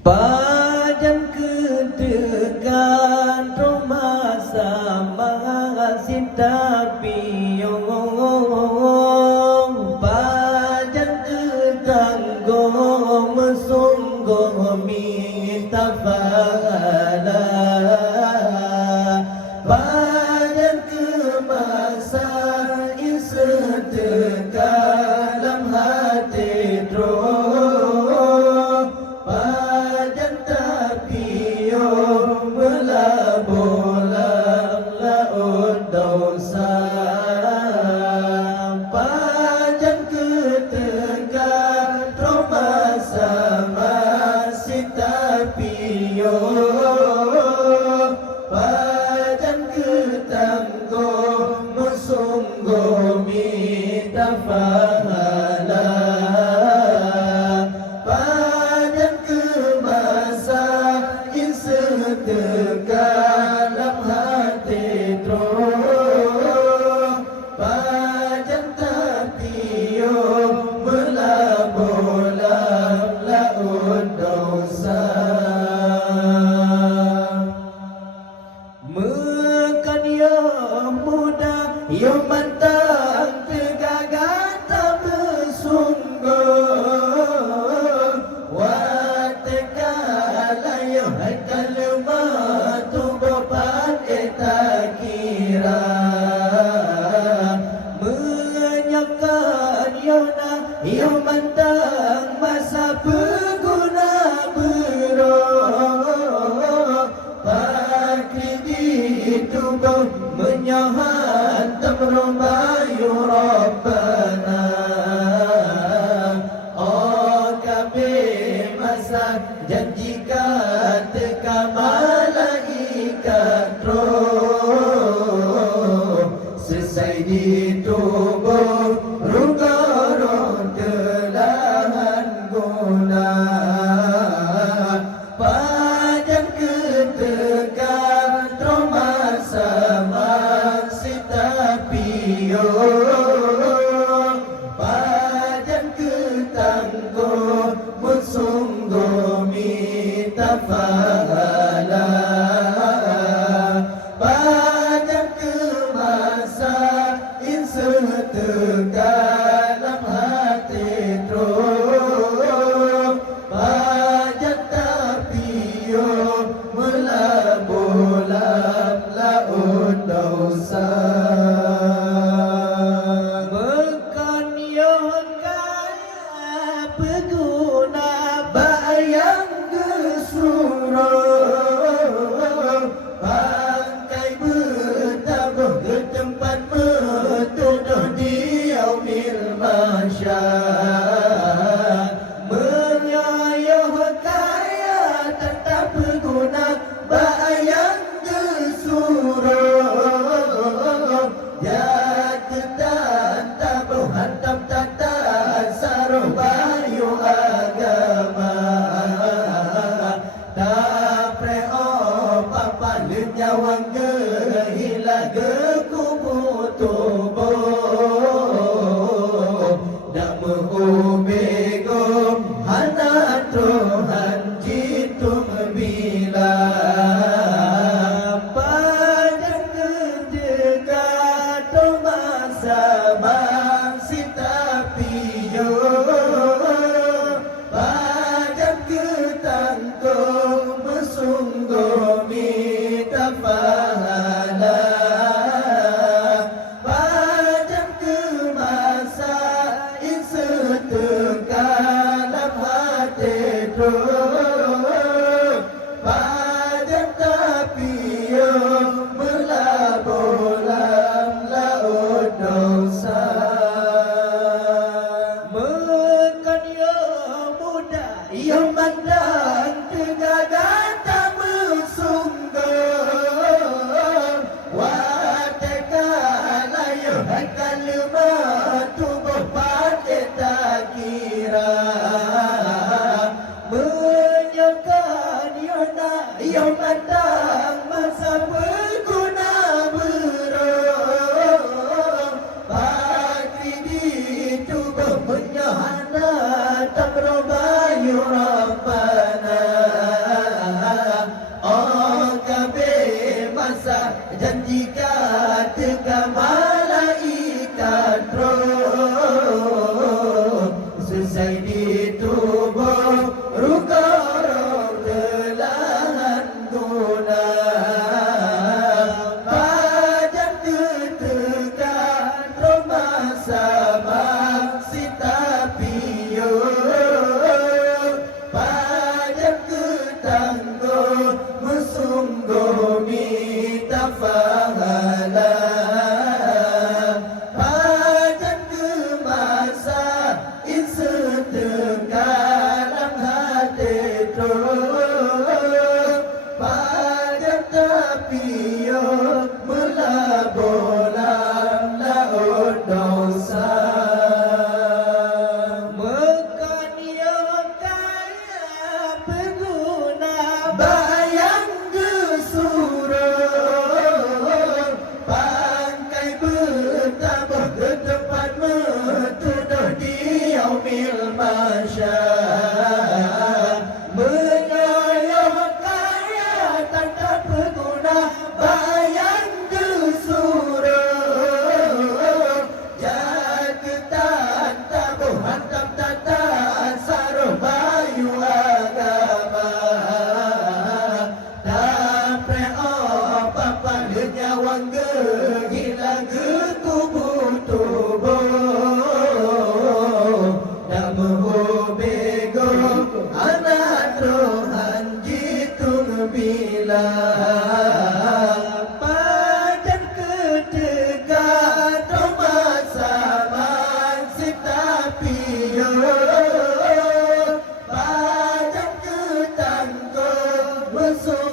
Padan ketekan Roma sama sinta piyong Padan ketanggong mesungguh minta fa'ala Padan kemasa setekan hati droh Padan tapiyo melabulang laut dosa Padan ketekan Roma sama si tapiyo Padan ketangguh sungguh minta fa'ala Padan kemasa setekan hati droh Padan tapiyo melabulang laut dosa Mekan yang muda yang mantang tegagah tak bersungguh Watekala yang haikal matu bepan eta kira Menyakan yang mantang masa pengguna beroh itu menyahantam Rabayu Rabbana Oh kami masa janjikan teka malaikat roh Selesai ditubuh rugaron kelahan guna Padan ketekan Roma sama si tapiyo Padan ketangguh sungguh minta fa'ala Padan kemasa setekan hati droh Padan tapiyo melabulang laut dosa Mekan yang kaya pengguna bayang kesuruh Bangkai bertabuh ke tempat bertuduh di yaumil mahsyar Menyayuh kaya tetap pengguna bayang kesuruh Jatuh tabuh hantam tata saruh bayu agama Tapre o papa lenyawang kehilang kekubu tubuh Dak mengubegum hana Tuhan jitung bila Padan kedekat masa bangsi tapiyo Padan ketangguh sungguh minta fa'ala Padan kemasa setekan hati droh Padan tapiyo melabulang laut dosa Mekan yang muda yang mandang tegagah tak bersungguh Watekala yang haikal matu bepan eta kira Menyakan yang mandang masa pengguna beroh Pagi ditubuh menyahana tak Rabayu Rabbana piyo mula bolam laut dosa Mekania kaya pengguna bayang gesurut Pangkai bertambah ke tempat metuduh di yaumil masyar Menyayang kaya tanda pengguna bayang gesurut Jaketan tabuh hantam tata saruh bayu agama Dapre apa nyawang gehilang tubuh-tubuh Namu bego anak Tuhan jitung bila Padan ketika Thomas zaman sita piyo Padan ketangko musuh